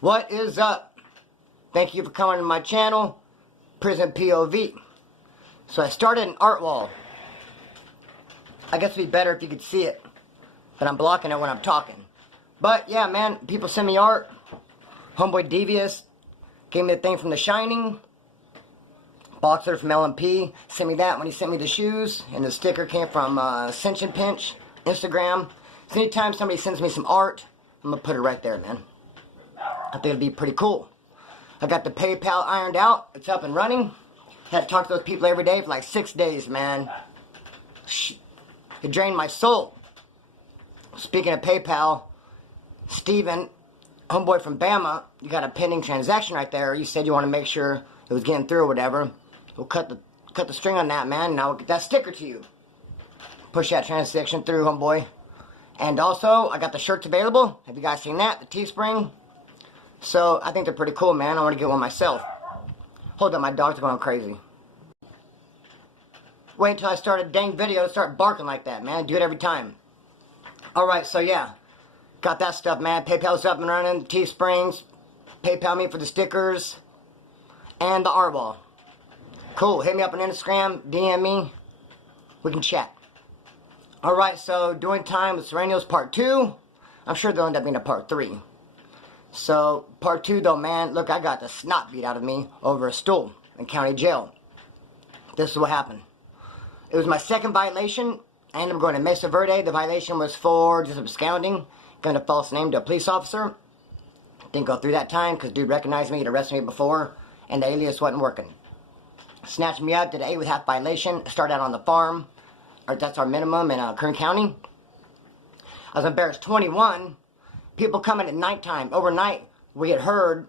What is up? Thank you for coming to my channel, Prison POV. So I started an art wall. I guess it'd be better if you could see it, but I'm blocking it when I'm talking. But yeah, man, people send me art. Homeboy Devious gave me the thing from The Shining. Boxer from LMP sent me that when he sent me the shoes, and the sticker came from Cinch and Pinch Instagram. So anytime somebody sends me some art, I'm gonna put it right there, man. I think it'd be pretty cool. I got the PayPal ironed out. It's up and running. Had to talk to those people every day for like 6 days, man. It drained my soul. Speaking of PayPal, Steven, homeboy from Bama, you got a pending transaction right there. You said you want to make sure it was getting through or whatever. We'll cut the string on that, man, and I'll get that sticker to you. Push that transaction through, homeboy. And also, I got the shirts available. Have you guys seen that? The Teespring. So, I think they're pretty cool, man. I want to get one myself. Hold up, my dogs are going crazy. Wait until I start a dang video to start barking like that, man. Do it every time. Alright, so yeah. Got that stuff, man. PayPal's up and running. Teesprings. PayPal me for the stickers. And the art wall. Cool. Hit me up on Instagram. DM me. We can chat. Alright, so doing time with Surenos part 2. I'm sure there'll end up being a part 3. So, part 2 though, man, look, I got the snot beat out of me over a stool in county jail. This is what happened. It was my second violation. I ended up going to Mesa Verde. The violation was for just absconding, giving a false name to a police officer. Didn't go through that time because dude recognized me, he'd arrested me before, and the alias wasn't working. Snatched me up, did an 8.5 violation, started out on the farm. That's our minimum in Kern County. I was on barracks 21. People coming at nighttime. Overnight, we had heard,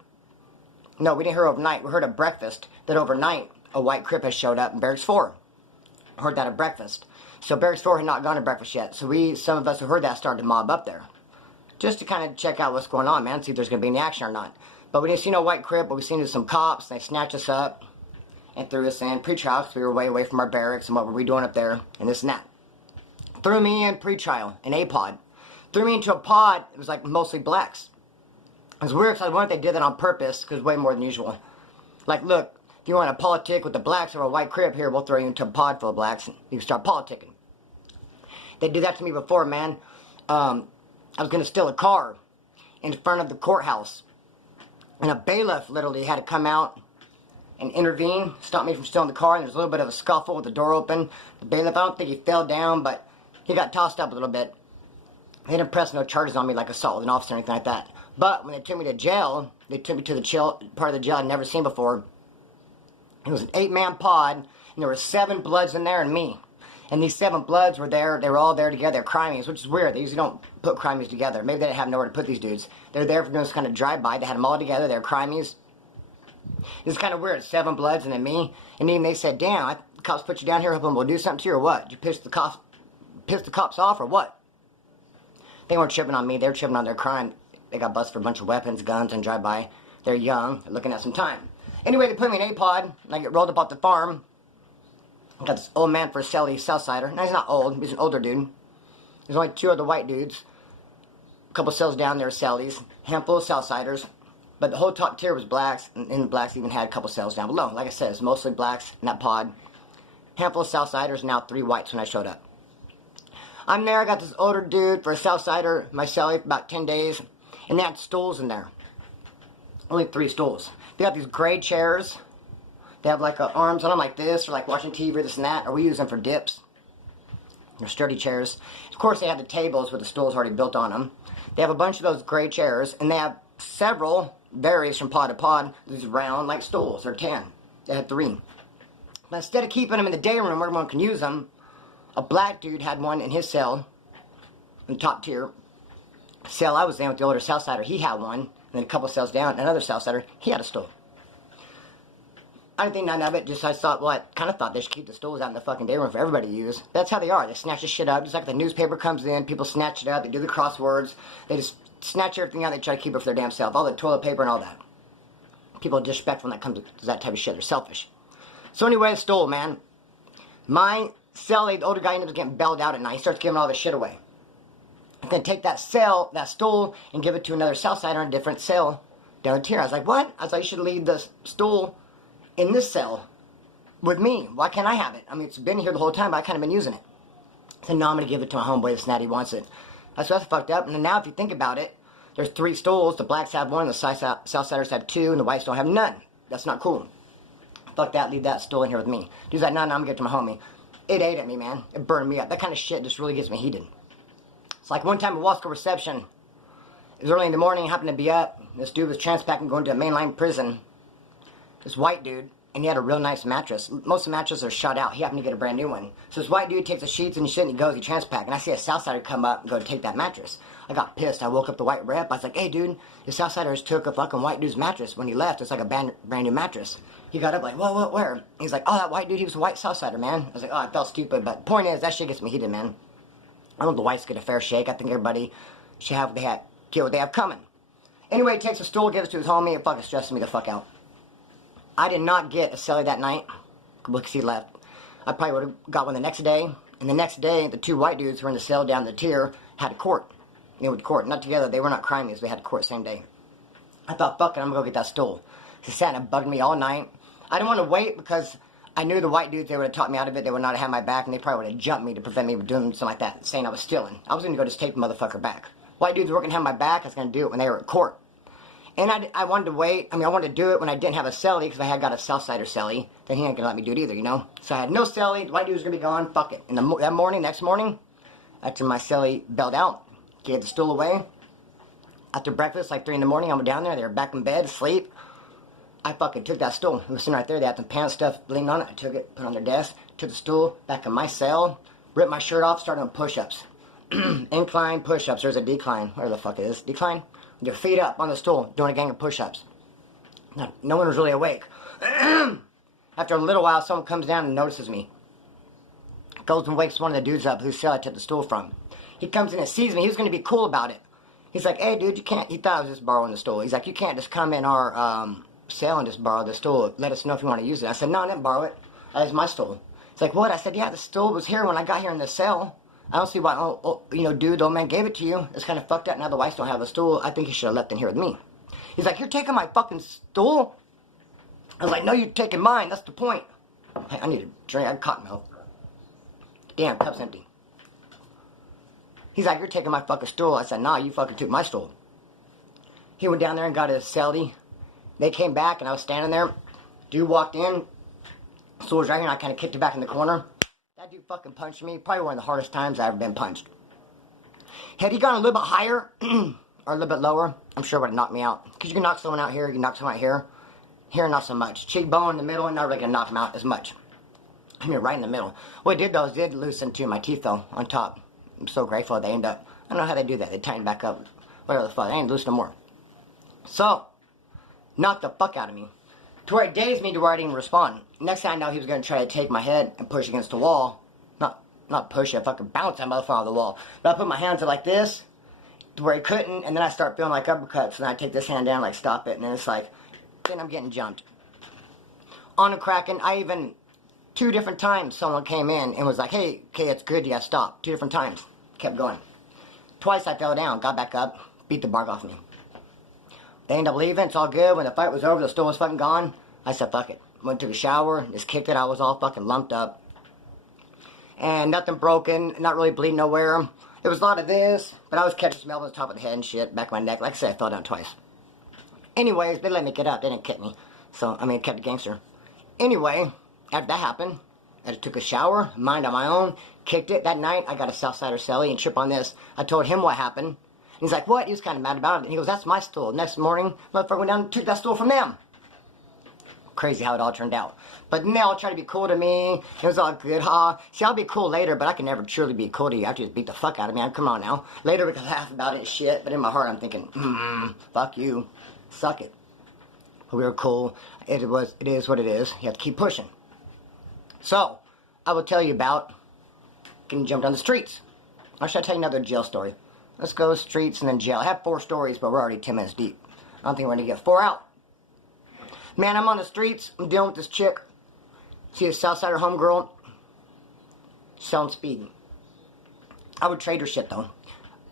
no, we didn't hear overnight. We heard at breakfast that overnight a white crip has showed up in barracks 4. Heard that at breakfast. So barracks 4 had not gone to breakfast yet. So some of us who heard that started to mob up there. Just to kind of check out what's going on, man. See if there's going to be any action or not. But we didn't see no white crip. But we seen some cops. They snatched us up and threw us in pre-trial because we were way away from our barracks and what were we doing up there and this and that. Threw me in pre-trial, in a pod. Threw me into a pod. It was like mostly blacks. It was weird because I wonder if they did that on purpose because it was way more than usual. Like, look, if you want to politic with the blacks or a white crib, here, we'll throw you into a pod full of blacks and you can start politicking. They did that to me before, man. I was going to steal a car in front of the courthouse. And a bailiff literally had to come out and intervene, stop me from stealing the car. And there's a little bit of a scuffle with the door open. The bailiff, I don't think he fell down, but he got tossed up a little bit. They didn't press no charges on me like assault with an officer or anything like that. But when they took me to jail, they took me to the part of the jail I'd never seen before. It was an 8-man pod, and there were 7 bloods in there and me. And these 7 bloods were there, they were all there together, they're crimies, which is weird. They usually don't put crimies together. Maybe they didn't have nowhere to put these dudes. They're there for doing this kind of drive-by. They had them all together, they're crimies. It's kind of weird, 7 bloods and then me. And even they said, damn, the cops put you down here hoping we'll do something to you or what? Did you piss the cops off or what? They weren't tripping on me, they were tripping on their crime. They got busted for a bunch of weapons, guns, and drive-by. They're young, they're looking at some time. Anyway, they put me in a pod, and I get rolled up off the farm. I got this old man for a celly, Southsider. No, he's not old, he's an older dude. There's only 2 other white dudes. A couple cells down there, cellies. Handful of Southsiders. But the whole top tier was blacks, and the blacks even had a couple cells down below. Like I said, it's mostly blacks in that pod. Handful of Southsiders, and now 3 whites when I showed up. I'm there, I got this older dude for a Southsider, my celly, for about 10 days. And they had stools in there. Only 3 stools. They got these gray chairs. They have like arms on them like this, or like watching TV or this and that. Or we use them for dips. They're sturdy chairs. Of course, they have the tables with the stools already built on them. They have a bunch of those gray chairs, and they have several varies from pod to pod. These round like stools. They're 10. They had 3. But instead of keeping them in the day room where everyone can use them, a black dude had one in his cell, in the top tier. Cell I was in with the older Southsider, he had one. And then a couple cells down, another Southsider, he had a stool. I didn't think none of it, just I thought, well, I kind of thought they should keep the stools out in the fucking day room for everybody to use. That's how they are. They snatch the shit up, just like the newspaper comes in, people snatch it up, they do the crosswords, they just snatch everything out, they try to keep it for their damn self, all the toilet paper and all that. People are disrespectful when that comes to that type of shit, they're selfish. So anyway, the stool, man. My celly, the older guy, ended up getting bailed out at night, he starts giving all this shit away. I'm going to take that stool, and give it to another Southsider in a different cell down the tier. I was like, what? I was like, you should leave the stool in this cell with me. Why can't I have it? I mean, it's been here the whole time, but I kind of been using it. So now I'm going to give it to my homeboy, the snatty wants it. That's fucked up. And now if you think about it, there's 3 stools. The blacks have 1, the Southsiders have 2, and the whites don't have none. That's not cool. Fuck that, leave that stool in here with me. Dude's like, no, I'm going to give it to my homie. It ate at me, man. It burned me up. That kind of shit just really gets me heated. It's like one time at Wasco Reception. It was early in the morning, happened to be up. This dude was transpacking going to a mainline prison. This white dude, and he had a real nice mattress. Most of the mattresses are shut out. He happened to get a brand new one. So this white dude takes the sheets and shit and he goes, he transpack. And I see a Southsider come up and go to take that mattress. I got pissed. I woke up the white rep. I was like, hey dude, the Southsiders took a fucking white dude's mattress. When he left, it's like a brand new mattress. He got up like, whoa, where? He's like, oh, that white dude, he was a white Southsider, man. I was like, oh, I felt stupid. But the point is, that shit gets me heated, man. I don't know if the whites get a fair shake. I think everybody should have get what they have coming. Anyway, he takes a stool, gives it to his homie. It fucking stresses me the fuck out. I did not get a celly that night because he left. I probably would have got one the next day. And the next day, the 2 white dudes who were in the cell down the tier had a court. They went to court. Not together. They were not crimies. They had court the same day. I thought, fuck it, I'm going to go get that stool. He sat and bugged me all night. I didn't want to wait because I knew the white dudes, they would have talked me out of it. They would not have had my back, and they probably would have jumped me to prevent me from doing something like that, saying I was stealing. I was going to go just take the motherfucker back. White dudes were going to have my back. I was going to do it when they were at court. And I wanted to wait. I mean, I wanted to do it when I didn't have a celly, because if I had got a Southsider celly, then he ain't going to let me do it either, you know? So I had no celly. The white dude was going to be gone. Fuck it. And next morning, after my celly bailed out, gave the stool away. After breakfast, like 3 in the morning, I went down there. They were back in bed, asleep. I fucking took that stool. It was sitting right there. They had some pants stuff leaned on it. I took it, put it on their desk, took the stool back in my cell, ripped my shirt off, started doing push-ups. Incline push-ups. There's a decline. Where the fuck it is? Decline? With your feet up on the stool, doing a gang of push-ups. No one was really awake. After a little while, someone comes down and notices me. Goes and wakes one of the dudes up whose cell I took the stool from. He comes in and sees me. He was going to be cool about it. He's like, hey, dude, you can't... He thought I was just borrowing the stool. He's like, you can't just come in our cell and just borrow the stool. Let us know if you want to use it. I said, no, I didn't borrow it. That is my stool. He's like, what? I said, yeah, the stool was here when I got here in the cell. I don't see why, dude, the old man gave it to you. It's kind of fucked up. Now the whites don't have a stool. I think you should have left in here with me. He's like, you're taking my fucking stool? I was like, no, you're taking mine. That's the point. Hey, I need a drink. I got cotton milk. Damn, cup's empty. He's like, you're taking my fucking stool. I said, nah, you fucking took my stool. He went down there and got his celly. They came back, and I was standing there. Dude walked in. Stool was right here, and I kind of kicked it back in the corner. That dude fucking punched me. Probably one of the hardest times I've ever been punched. Had he gone a little bit higher, or a little bit lower, I'm sure it would have knocked me out. Because you can knock someone out here, you can knock someone out here. Here, not so much. Cheekbone in the middle, not really going to knock him out as much. I mean, right in the middle. What it did, though, is it did loosen, too. My teeth, though, on top. I'm so grateful they end up... I don't know how they do that. They tighten back up. Whatever the fuck. They ain't loose no more. So, knocked the fuck out of me. To where it dazed me to where I didn't even respond. Next thing I know, he was going to try to take my head and push against the wall. Not push it, fucking bounce that motherfucker off the wall. But I put my hands up like this, to where he couldn't, and then I start feeling like uppercuts, and I take this hand down, like, stop it, and then it's like, then I'm getting jumped. On a cracking, I even... 2 different times someone came in and was like, hey, okay, it's good, you gotta stop. 2 different times. Kept going. Twice I fell down, got back up, beat the bark off me. They ended up leaving, it's all good. When the fight was over, the stool was fucking gone. I said, fuck it. Went to the shower, just kicked it, I was all fucking lumped up. And nothing broken, not really bleeding nowhere. It was a lot of this, but I was catching some elbows on the top of the head and shit, back of my neck. Like I said, I fell down twice. Anyways, they let me get up, they didn't kick me. So, I mean, kept the gangster. Anyway... After that happened, I just took a shower, mind on my own, kicked it. That night, I got a Southsider celly and trip on this. I told him what happened. And he's like, what? He was kind of mad about it. And he goes, that's my stool. Next morning, motherfucker went down and took that stool from them. Crazy how it all turned out. But then they all tried to be cool to me. It was all good, huh? See, I'll be cool later, but I can never truly be cool to you after you just beat the fuck out of me. Come on now. Later we can laugh about it and shit, but in my heart I'm thinking, fuck you. Suck it. But we were cool. It is what it is. You have to keep pushing. So, I will tell you about getting jumped on the streets. Or should I tell you another jail story? Let's go streets and then jail. I have 4 stories, but we're already 10 minutes deep. I don't think we're going to get 4 out. Man, I'm on the streets. I'm dealing with this chick. She's a Southsider homegirl. Selling speed. I would trade her shit, though.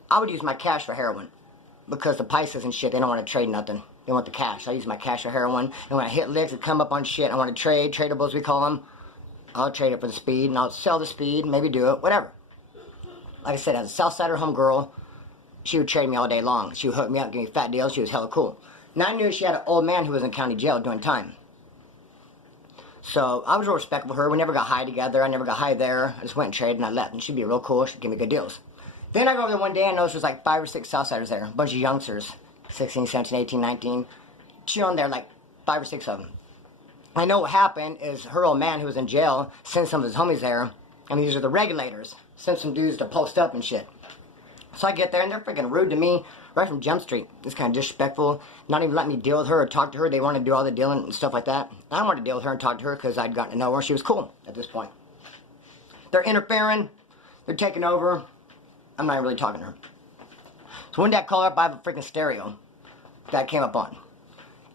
I would use my cash for heroin. Because the Pisces and shit, they don't want to trade nothing. They want the cash. I use my cash or heroin. And when I hit licks, it come up on shit. I want to trade, tradables we call them. I'll trade it for the speed, and I'll sell the speed, maybe do it, whatever. Like I said, as a Southsider homegirl, she would trade me all day long. She would hook me up, give me fat deals. She was hella cool. Now I knew she had an old man who was in county jail doing time. So I was real respectful of her. We never got high together. I never got high there. I just went and traded and I left. And she'd be real cool. She'd give me good deals. Then I go over there one day and noticed there's like 5 or 6 Southsiders there. A bunch of youngsters. 16, 17, 18, 19. Chilling there, like 5 or 6 of them. I know what happened is her old man who was in jail sent some of his homies there. I mean, these are the regulators. Sent some dudes to post up and shit. So I get there and they're freaking rude to me right from Jump Street. It's kind of disrespectful. Not even letting me deal with her or talk to her. They want to do all the dealing and stuff like that. I don't want to deal with her and talk to her because I'd gotten to know her. She was cool at this point. They're interfering. They're taking over. I'm not even really talking to her. So one day I call her up. I have a freaking stereo that came up on.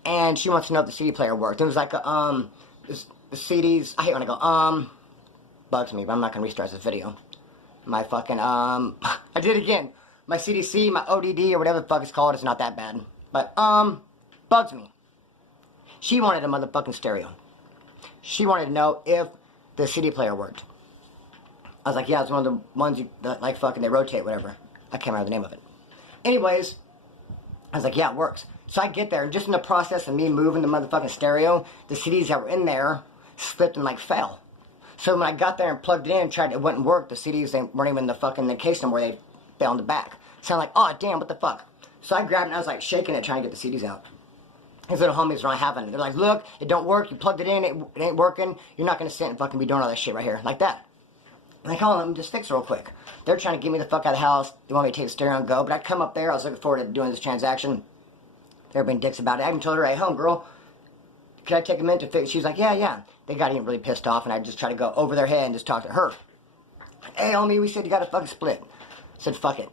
And she wants to know if the CD player worked. It was like the CDs. I hate when I go, bugs me, but I'm not going to restart this video. My fucking, I did it again. My CDC, my ODD, or whatever the fuck it's called, is not that bad. But, bugs me. She wanted a motherfucking stereo. She wanted to know if the CD player worked. I was like, yeah, it's one of the ones that, like, fucking, they rotate, whatever. I can't remember the name of it. Anyways, I was like, yeah, it works. So I get there, and just in the process of me moving the motherfucking stereo, the CDs that were in there slipped and, like, fell. So when I got there and plugged it in and tried, it wouldn't work. The CDs, they weren't even in the case no more. They fell in the back. So I'm like, oh, damn, what the fuck? So I grabbed it and I was like shaking it, trying to get the CDs out. His little homies were not having it. They're like, look, it don't work. You plugged it in, it ain't working. You're not going to sit and fucking be doing all that shit right here. Like that. I'm like, hold on, let me just fix it real quick. They're trying to get me the fuck out of the house. They want me to take the stereo and go. But I come up there. I was looking forward to doing this transaction. They were being dicks about it. I even told her, hey, home girl, can I take a minute to fix? She was like, yeah. They got even really pissed off, and I just tried to go over their head and just talk to her. Hey, homie, we said you got to fucking split. I said, fuck it.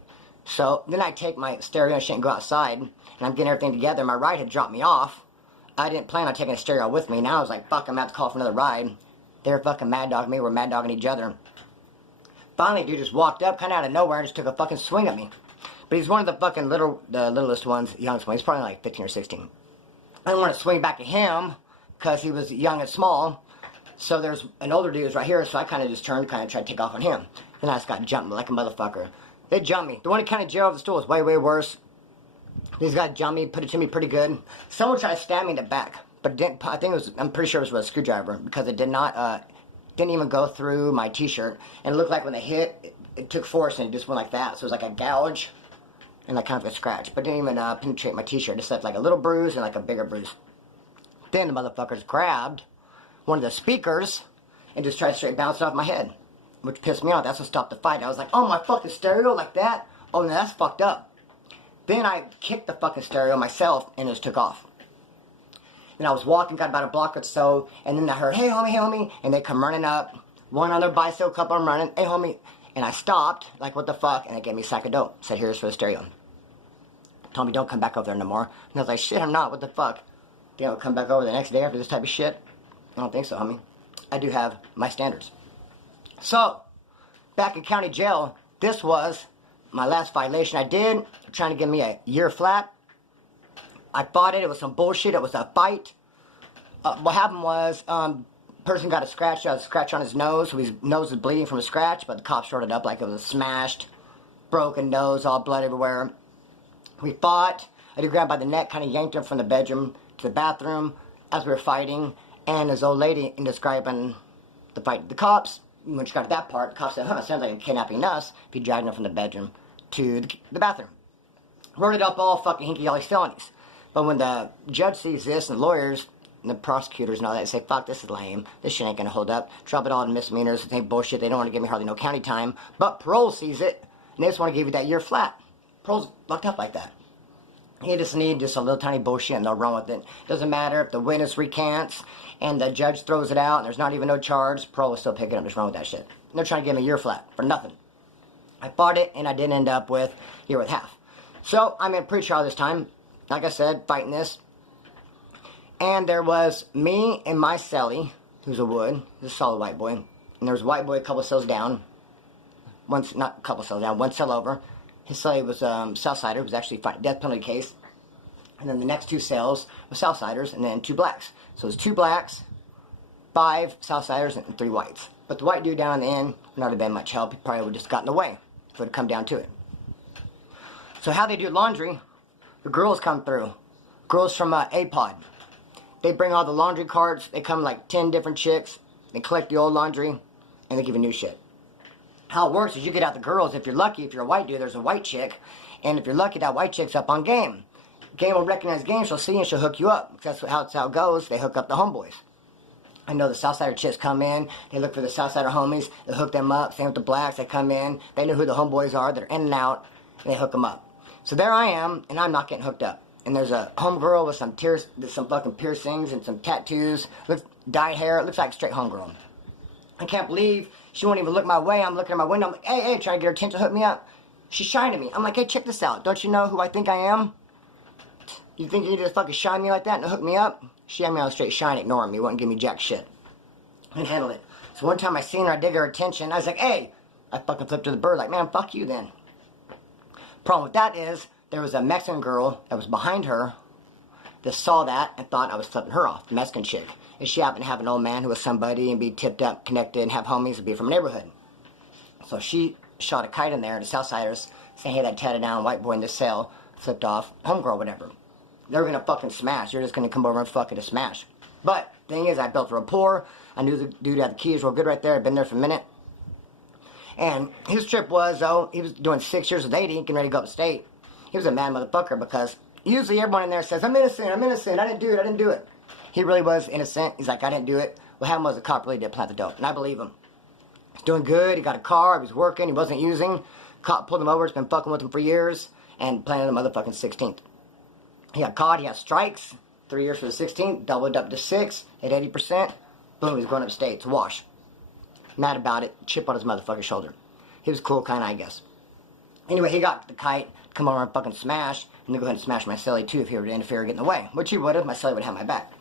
So then I take my stereo and shit and go outside, and I'm getting everything together. My ride had dropped me off. I didn't plan on taking a stereo with me. Now I was like, fuck, I'm about to call for another ride. They were fucking mad dogging me. We're mad dogging each other. Finally, dude just walked up, kind of out of nowhere, and just took a fucking swing at me. But he's one of the fucking the littlest ones, the youngest one. He's probably like 15 or 16. I didn't want to swing back at him, because he was young and small. So there's an older dude who's right here, so I kind of just turned, kind of tried to take off on him. Then I just got jumped like a motherfucker. They jumped me. The one who kind of jailed over the stool was way, way worse. These guys jumped me, put it to me pretty good. Someone tried to stab me in the back, but didn't. I think it was. I'm pretty sure it was with a screwdriver because it did not. Didn't even go through my t-shirt, and it looked like when they hit, it took force and it just went like that. So it was like a gouge and like kind of a scratch, but didn't even penetrate my t-shirt. It left like a little bruise and like a bigger bruise. Then the motherfuckers grabbed one of the speakers and just tried to straight bounce it off my head, which pissed me off. That's what stopped the fight. I was like, oh, my fucking stereo like that? Oh, no, that's fucked up. Then I kicked the fucking stereo myself and it just took off. Then I was walking, got about a block or so, and then I heard, hey, homie, and they come running up. One on their bicycle, couple of them running, hey, homie. And I stopped, like, what the fuck? And they gave me a sack of dope. Said, here's for the stereo. Told me, don't come back over there no more. And I was like, shit, I'm not. What the fuck? Think I'll come back over the next day after this type of shit? I don't think so, homie. I do have my standards. So, back in county jail, this was my last violation I did. They're trying to give me a year flat. I fought it. It was some bullshit. It was a fight. What happened was, person got a scratch on his nose, so his nose was bleeding from a scratch, but the cops shorted up like it was a smashed, broken nose, all blood everywhere. We fought. I did grab by the neck, kind of yanked him from the bedroom to the bathroom as we were fighting, and this old lady, in describing the fight with the cops, when she got to that part, the cops said, it sounds like a kidnapping us if you dragged him from the bedroom to the bathroom. Wrote it up all fucking hinky-yolly felonies. But when the judge sees this, and the lawyers, and the prosecutors and all that, they say, fuck, this is lame. This shit ain't gonna hold up. Drop it all in misdemeanors. It ain't bullshit. They don't want to give me hardly no county time. But parole sees it, and they just want to give you that year flat. Parole's fucked up like that. You just need just a little tiny bullshit and they'll run with it. Doesn't matter if the witness recants and the judge throws it out and there's not even no charge. Parole will still pick it up. Just run with that shit. And they're trying to give me a year flat for nothing. I fought it and I did end up with a year with half. So I'm in pre-trial this time. Like I said, fighting this. And there was me and my cellie, who's a wood, he's a solid white boy. And there was a white boy a couple cells down. Not a couple cells down, one cell over. His cellie was Southsider, who was actually fighting a death penalty case. And then the next 2 sales were Southsiders, and then 2 blacks. So it was 2 blacks, 5 Southsiders, and 3 whites. But the white dude down in the end would not have been much help. He probably would have just gotten in the way if it would have come down to it. So how they do laundry, the girls come through. Girls from A-Pod. They bring all the laundry carts. They come like 10 different chicks. They collect the old laundry, and they give you new shit. How it works is you get out the girls. If you're lucky, if you're a white dude, there's a white chick. And if you're lucky, that white chick's up on game. Game will recognize game, she'll see and she'll hook you up. That's how it goes. They hook up the homeboys. I know the Southsider chicks come in. They look for the Southsider homies. They hook them up. Same with the blacks. They come in. They know who the homeboys are. They're in and out. And they hook them up. So there I am, and I'm not getting hooked up. And there's a homegirl with some fucking piercings and some tattoos. Looks dyed hair. It looks like a straight homegirl. I can't believe she won't even look my way. I'm looking at my window. I'm like, hey, trying to get her attention, hook me up. She's shying at me. I'm like, hey, check this out. Don't you know who I think I am? You think you need to fucking shine me like that and hook me up? She had me on a straight shine, ignoring me. Wouldn't give me jack shit. Couldn't handle it. So one time I seen her, I dig her attention. I was like, hey. I fucking flipped her the bird like, man, fuck you then. Problem with that is, there was a Mexican girl that was behind her that saw that and thought I was flipping her off, the Mexican chick. And she happened to have an old man who was somebody and be tipped up, connected, and have homies and be from a neighborhood. So she shot a kite in there, and the Southsiders saying, hey, that tatted down white boy in the cell flipped off, homegirl, whatever. They were going to fucking smash. You're just going to come over and fucking to smash. But thing is, I built a rapport. I knew the dude had the keys real good right there. I'd been there for a minute. And his trip was, though, he was doing 6 years with 80, getting ready to go upstate. He was a mad motherfucker because usually everyone in there says, I'm innocent, I didn't do it. He really was innocent. He's like, I didn't do it. What happened was the cop really did plant the dope. And I believe him. He's doing good. He got a car. He was working. He wasn't using. Cop pulled him over. It's been fucking with him for years. And planted the motherfucking 16th. He got caught. He had strikes. 3 years for the 16th. Doubled up to 6. Hit 80%. Boom. He's going upstate. It's a wash. Mad about it. Chip on his motherfucking shoulder. He was cool kind of, I guess. Anyway, he got the kite. Come over and fucking smash. And then go ahead and smash my celly too if he were to interfere or get in the way. Which he would have. My celly would have my back.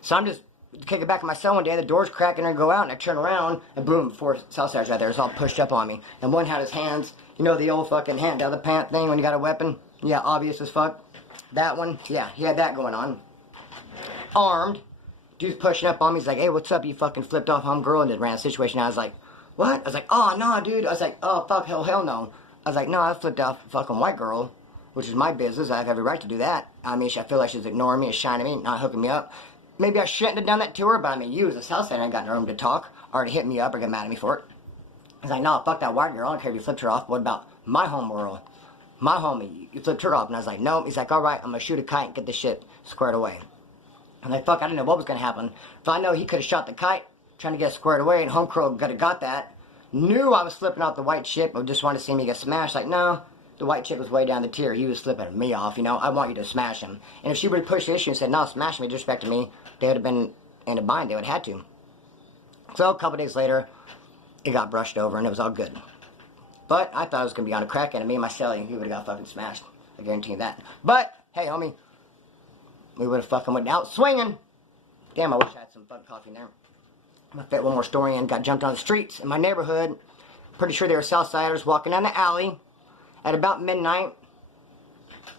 So I'm just kicking back in my cell one day. The door's cracking and I go out. And I turn around. And boom. 4 Southsiders right there. It's all pushed up on me. And one had his hands. You know the old fucking hand down the pant thing when you got a weapon? Yeah, obvious as fuck. That one. Yeah, he had that going on. Armed. Dude's pushing up on me. He's like, hey, what's up? You fucking flipped off homegirl and then ran a situation. I was like, what? I was like, oh, no, dude. I was like, oh, fuck, hell no. I was like, no, I flipped off a fucking white girl, which is my business. I have every right to do that. I mean, I feel like she's ignoring me and shining me, not hooking me up. Maybe I shouldn't have done that to her, but I mean, you as a Southsider ain't got no room to talk or to hit me up or get mad at me for it. I was like, no, fuck that white girl. I don't care if you flipped her off. What about my homegirl? My homie, you flipped her off. And I was like, no. He's like, all right, I'm going to shoot a kite and get this shit squared away. I'm like, fuck, I didn't know what was going to happen. If I know he could have shot the kite, trying to get it squared away, and homegirl could have got that. Knew I was flipping off the white chick, but just wanted to see me get smashed. Like, no, the white chick was way down the tier. He was flipping me off, you know. I want you to smash him. And if she would have pushed the issue and said, no, smash me, disrespect to me, they would have been in a bind. They would have had to. So a couple days later, it got brushed over, and it was all good. But I thought I was going to be on a crack, and me and my celly, he would have got fucking smashed. I guarantee you that. But, hey, homie, we would have fucking went out swinging. Damn, I wish I had some fucking coffee in there. I'm going to fit one more story in. Got jumped on the streets in my neighborhood. Pretty sure they were Southsiders walking down the alley at about midnight.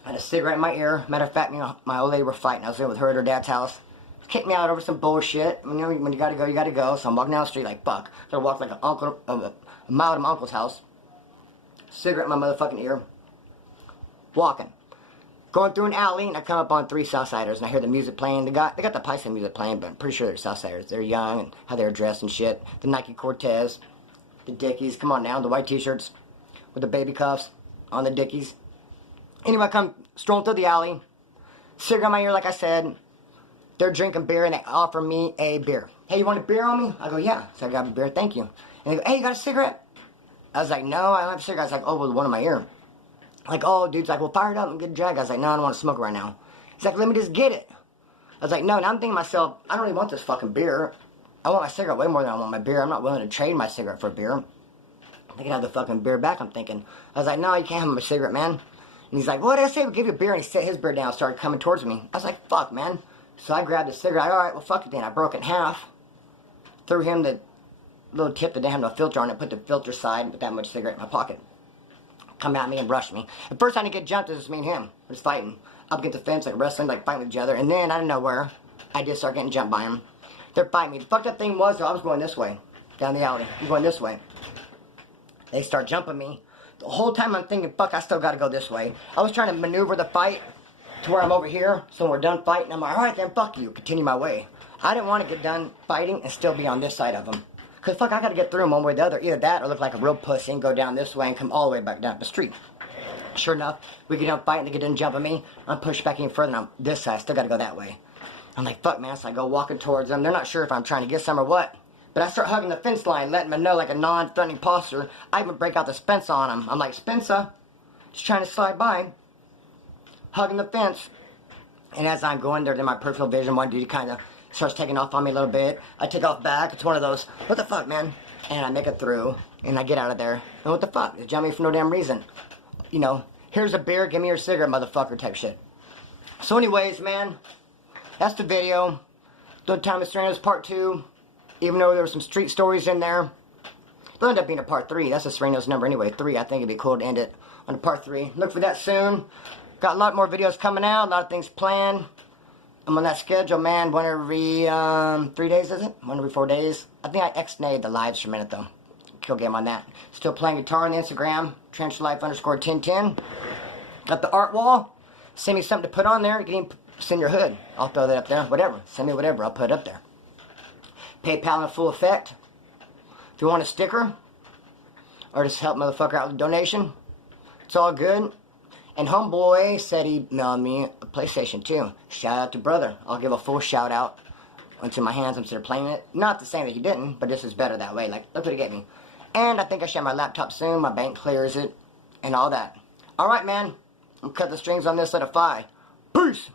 I had a cigarette in my ear. Matter of fact, me and my old lady were fighting. I was there with her at her dad's house. Kicked me out over some bullshit. You know, when you gotta go, you gotta go. So I'm walking down the street like, fuck. So I walked like a mile to my uncle's house. Cigarette in my motherfucking ear. Walking. Going through an alley, and I come up on 3 Southsiders, and I hear the music playing. They got the Python music playing, but I'm pretty sure they're Southsiders. They're young, and how they're dressed and shit. The Nike Cortez, the Dickies, come on now, the white t-shirts with the baby cuffs on the Dickies. Anyway, I come strolling through the alley, cigarette in my ear, like I said. They're drinking beer, and they offer me a beer. Hey, you want a beer on me? I go, yeah. So I got a beer, thank you. And they go, hey, you got a cigarette? I was like, no, I don't have a cigarette. I was like, oh, well, one in my ear. Like, oh, dude's like, well, fire it up and get a drag. I was like, no, I don't want to smoke right now. He's like, let me just get it. I was like, no, now I'm thinking to myself, I don't really want this fucking beer. I want my cigarette way more than I want my beer. I'm not willing to trade my cigarette for a beer. They can have the fucking beer back, I'm thinking. I was like, no, you can't have my cigarette, man. And he's like, what did I say? We'll give you a beer. And he set his beer down and started coming towards me. I was like, fuck, man. So I grabbed the cigarette. All right, well, fuck it then. I broke it in half. Threw him the little tip that didn't have no filter on it. Put the filter side and put that much cigarette in my pocket. Come at me and rush me. The first time he get jumped, it was me and him. We was fighting. up against the fence, like wrestling, like fighting with each other. And then, out of nowhere, I did start getting jumped by them. They're fighting me. The fucked up thing was, though, I was going this way, down the alley. I'm going this way. They start jumping me. The whole time I'm thinking, fuck, I still gotta go this way. I was trying to maneuver the fight to where I'm over here, so when we're done fighting, I'm like, alright then, fuck you, continue my way. I didn't want to get done fighting and still be on this side of them. Because fuck, I gotta get through them one way or the other. Either that or look like a real pussy and go down this way and come all the way back down the street. Sure enough, we get done fighting, they get done jumping me. I'm pushed back even further, and I'm this side, I still gotta go that way. I'm like, fuck man, so I go walking towards them. They're not sure if I'm trying to get some or what. But I start hugging the fence line, letting them know like a non-threatening posture. I even break out the Spencer on them. I'm like, Spencer, just trying to slide by. Hugging the fence. And as I'm going there, then my peripheral vision, one dude kind of starts taking off on me a little bit. I take off back. It's one of those, what the fuck, man? And I make it through. And I get out of there. And what the fuck? They jump me for no damn reason. You know, here's a beer, give me your cigarette, motherfucker type shit. So anyways, man, that's the video. Third time with Surenos part 2. Even though there were some street stories in there. They'll end up being a part 3. That's a Surenos number anyway. 3, I think it'd be cool to end it on a part 3. Look for that soon. Got a lot more videos coming out. A lot of things planned. I'm on that schedule, man. One every 3 days, is it? One every 4 days. I think I ex-nayed the lives for a minute, though. Kill game on that. Still playing guitar on the Instagram. Trenchlife_1010. Got the art wall. Send me something to put on there. You can even send your hood. I'll throw that up there. Whatever. Send me whatever. I'll put it up there. PayPal in full effect. If you want a sticker, or just help motherfucker out with a donation, it's all good. And homeboy said he mailed me a PlayStation 2. Shout out to brother. I'll give a full shout out onto my hands instead of playing it. Not to say that he didn't, but this is better that way. Like, that's what he gave me. And I think I should have my laptop soon. My bank clears it, and all that. Alright, man. I'm cut the strings on this at a 5. Peace!